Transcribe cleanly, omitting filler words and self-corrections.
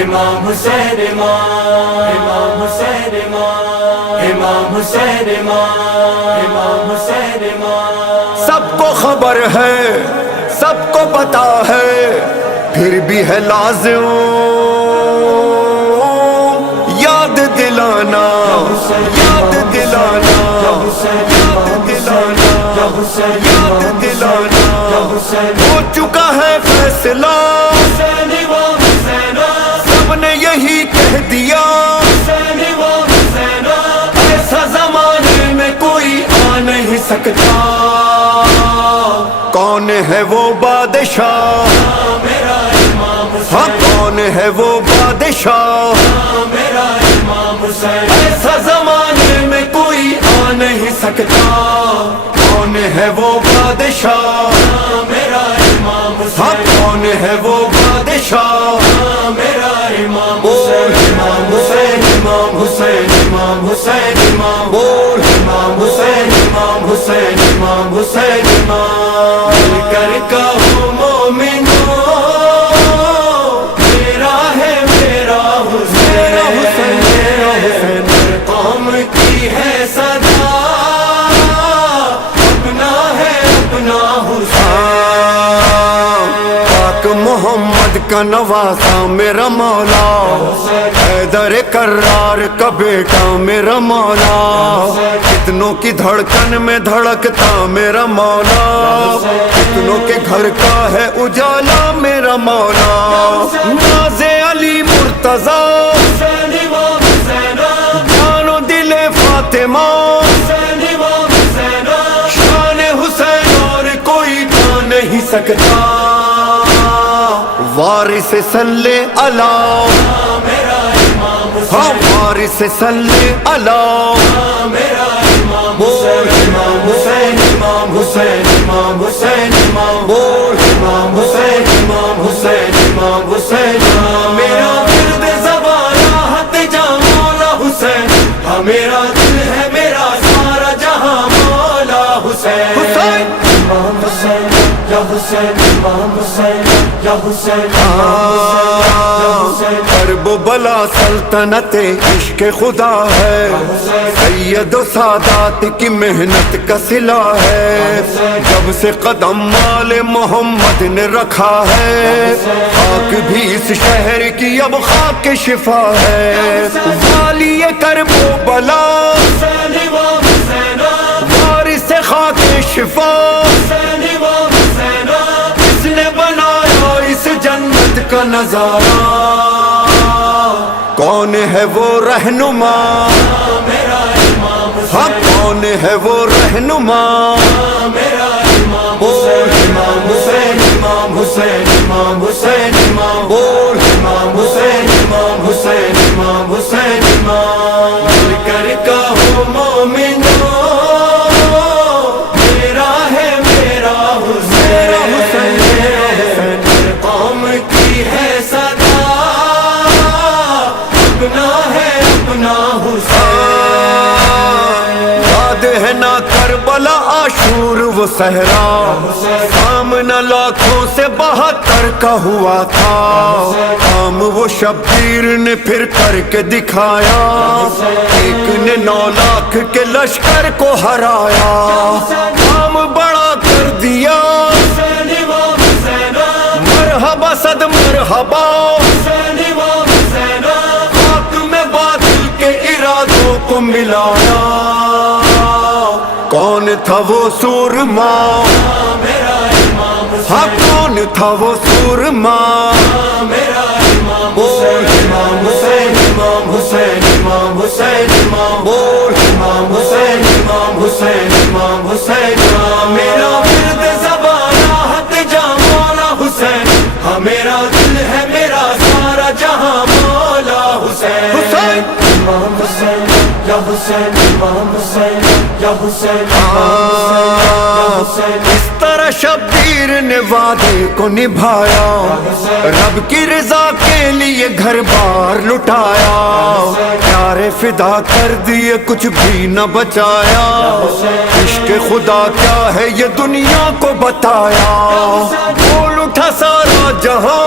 امام حسین امام حسین امام حسین امام حسین سب کو خبر ہے، سب کو پتا ہے، پھر بھی ہے لازم یاد دلانا، یاد دلانا، یاد دلانا، یاد دلانا۔ ہو چکا ہے فیصلہ، سب نے یہی کہہ دیا، ایسا زمانے میں کوئی آ نہیں سکتا۔ کون ہے وہ بادشاہ، ہاں کون ہے وہ بادشاہ، ایسا زمانے میں کوئی آ نہیں سکتا۔ کون ہے وہ بادشاہ، ہاں کون ہے وہ بادشاہ، بول امام حسین امام حسین امام حسین امام، بول امام حسین امام حسین امام حسین امام۔ مل کر کہو مومنو، میرا ہے میرا حسین، ہر قوم کی ہے صدا، اپنا ہے اپنا حسین۔ پاک محمد کا نواسا میرا مولا، حیدر کرار کا بیٹا میرا مولا، کتنوں کی دھڑکن میں دھڑکتا میرا مولا، کتنوں کے گھر کا ہے اجالا میرا مولا۔ ناز علی مرتضیٰ، جان و دل فاطمہ، شان حسین اور کوئی پا نہیں سکتا۔ وارث صلی اللہ، ہاں وارث صلی اللہ، بول امام حسین امام حسین امام حسین امام، بول امام حسین امام حسین امام حسین امام۔ میرا ورد زبان راحت جاں مولا حسین، ہاں میرا دل ہے میرا سارا جہاں مولا حسین۔ امام حسین یا حسین امام حسین یا حسین، کرب و بلا سلطنت عشق خدا ہے، سید و سادات کی محنت کا صلہ ہے۔ جب سے قدم مال محمد نے رکھا ہے، خاک بھی اس شہر کی اب خاک شفا ہے۔ والی کرب و بلا، وارث خاک شفا، اس نے بنایا اس جنت کا نظارہ۔ کون ہے وہ رہنما، ہاں کون ہے وہ رہنما، بول امام حسین امام حسین امام حسین امام، بول امام حسین امام حسین امام حسین امام۔ مل کر کہو مومنو، میرا ہے میرا حسین، ہر قوم کی ہے صدا، اپنا ہے اپنا حسین۔ یاد ہے نا کربلا عاشور وہ صحرا، سامنا لاکھوں سے 72 کا ہوا تھا، کام وہ شبیر نے پھر کر کے دکھایا، ایک نے 9 لاکھ کے لشکر کو ہرایا، کام بڑا کر دیا، مرحبا صد مرحبا، خاک میں باطل کے ارادوں کو ملایا۔ کون تھا وہ سورما، ہاں کون تھا وہ سورما، بول امام حسین امام حسین امام حسین امام، بول امام حسین امام حسین امام حسین امام۔ میرا ورد زبان راحت جاں مولا حسین، ہاں میرا دل ہے میرا سارا جہاں مولا حسین۔ امام حسین یا حسین امام حسین یا حسین، اس طرح شبیر نے وعدے کو نبھایا، رب کی رضا کے لیے گھر بار لٹایا، پیارے فدا کر دیے کچھ بھی نہ بچایا، عشق خدا کیا ہے یہ دنیا کو بتایا، بول اٹھا سارا جہاں